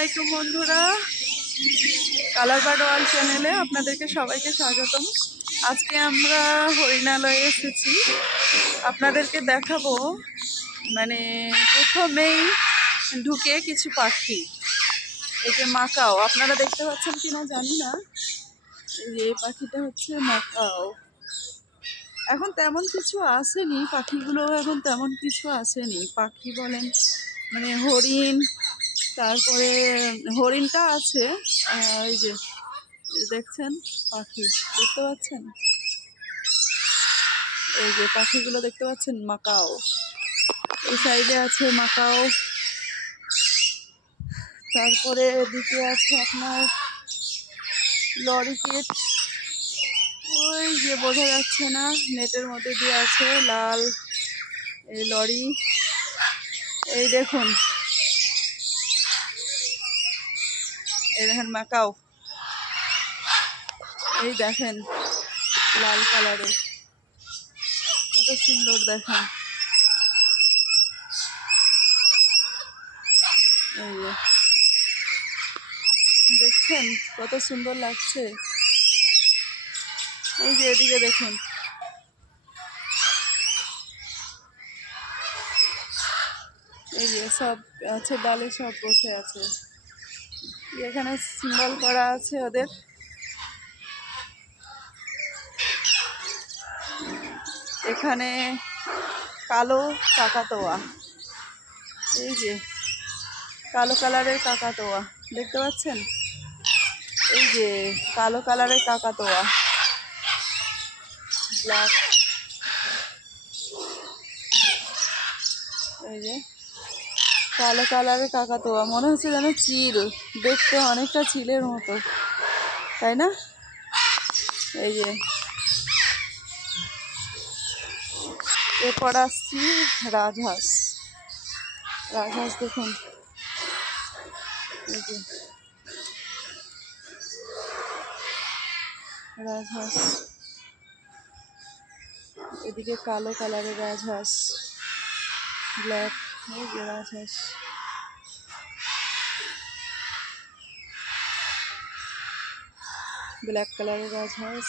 আলাইকুম বন্ধুরা, colour bird world চ্যানেলে আপনাদেরকে সবাইকে স্বাগতম। আজকে আমরা হরিণালয়ে এসেছি, আপনাদেরকে দেখাবো। মানে প্রথমেই ঢুকে কিছু পাখি, এই যে মাকাও, আপনারা দেখতে পাচ্ছেন কিনা জানি না। এই যে পাখিটা হচ্ছে মাকাও। এখন তেমন কিছু আসেনি, পাখিগুলো এখন তেমন কিছু আসেনি। পাখি বলেন মানে হরিণ, তারপরে হরিণটা আছে। এই যে দেখছেন পাখি, দেখতে পাচ্ছেন, এই যে পাখিগুলো দেখতে পাচ্ছেন, মাকাও। এই সাইডে আছে মাকাও, তারপরে এদিকে আছে আপনার লরিকেট। ওই যে বোঝা যাচ্ছে না, নেটের মধ্যে দিয়ে আছে লাল এই লরি। এই দেখুন, এই দেখেন মাকাও, এই দেখেন লাল কালারের, কত সুন্দর দেখেন। এই যে দেখছেন কত সুন্দর লাগছে। এই যে এদিকে দেখুন, এই যে সব আছে ডালে, সব বসে আছে। এখানে সিম্বল করা আছে ওদের। এখানে কালো কাকাতোয়া, এই যে কালো কালারের কাকাতোয়া দেখতে পাচ্ছেন, এই যে কালো কালারের কাকাতোয়া, ব্ল্যাক। এই যে কালো কালারের কাকাতোয়া, মনে হচ্ছে যেন চিল, দেখতে অনেকটা চিলের মতো, তাই না? এই যে এরপর আসছি রাজহাঁস। রাজহাঁস দেখুন, এই যে রাজহাঁস, এদিকে কালো কালারের রাজহাঁস, ব্ল্যাক। এই যে রাজহাঁস, ব্ল্যাক কালারের রাজহাঁস।